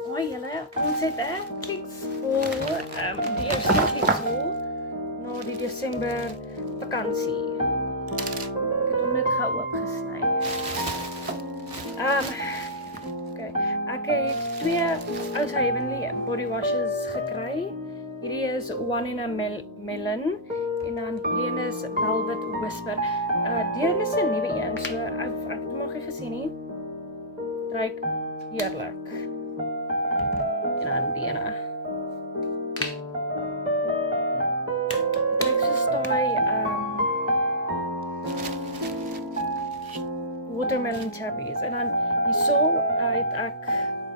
Hoi julle, ons het 'n Kliksvol, die eerste Kliksvol na die Desember vakansie. Ek het hom net gou oopgesny. Okay, ek het 2 Ouse Heavenly body washes gekry. Hierdie is One in a Melon en dan die een is Velvet Whisper. Die een is 'n nuwe een, so ek het hom nog nie gesien nie. Ruik heerlik. En dan die ene. Dit ruik soos daai watermelon chappies. En dan hierso het ek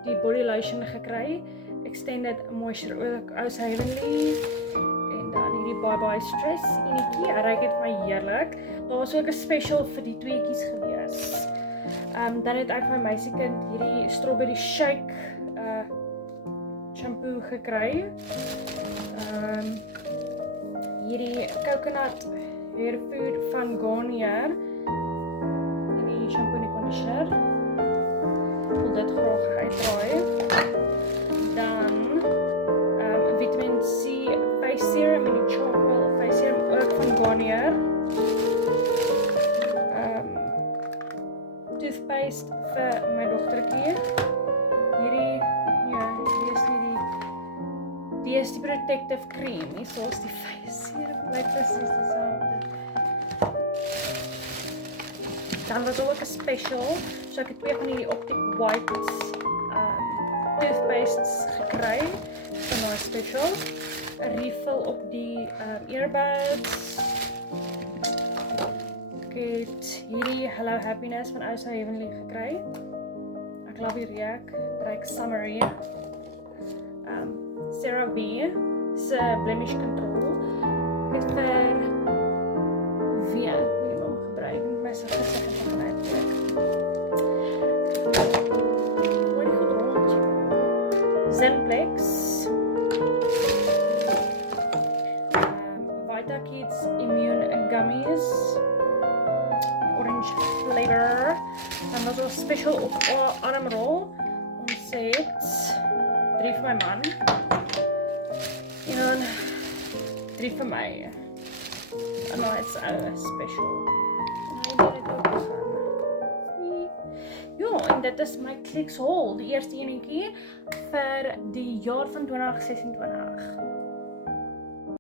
die body lotion gekry. Extended Moisture ook Ouse Heavenly. En dan hierdie Bye Bye Stress enetjie. Hy ruik dit vir my heerlik. Daar was ook 'n special vir die tweetjies gewees. Dan het ek vir my meisiekind hierdie Strawberry Shake shampoo gekry. Hierdie coconut hair food van Garnier. En die shampoo en conditioner. Ek wil dit graag uitdraai. Dan Vitamin C face serum en die charcoal face serum ook van Garnier. Toothpaste vir my dogtertjie. Hierdie die is die protective cream. Hier is die face serum. Lyk presies dieselfde. Dan was ook 'n special. So ek het 2 van hierdie Optic Whites toothpastes gekry van daai special. 'n refill op die earbuds. Ek het hierdie Hello Happiness van Ouse Heavenly gekry. Ek love die reuk. Ruik summery. CeraVe se blemish control. Ek het vir wie hom gebruik met my gesig en gaan uittrek. Wat die goed rond. Zenplex. Vita Kids Immune Gummies. Orange flavor. Dan was er special op armrol. Ons het 3 vir my man. En dan 3 vir my. En dan is special. Ja, en dit is my Kliks haul, die eerste enetjie vir die jaar van 2026.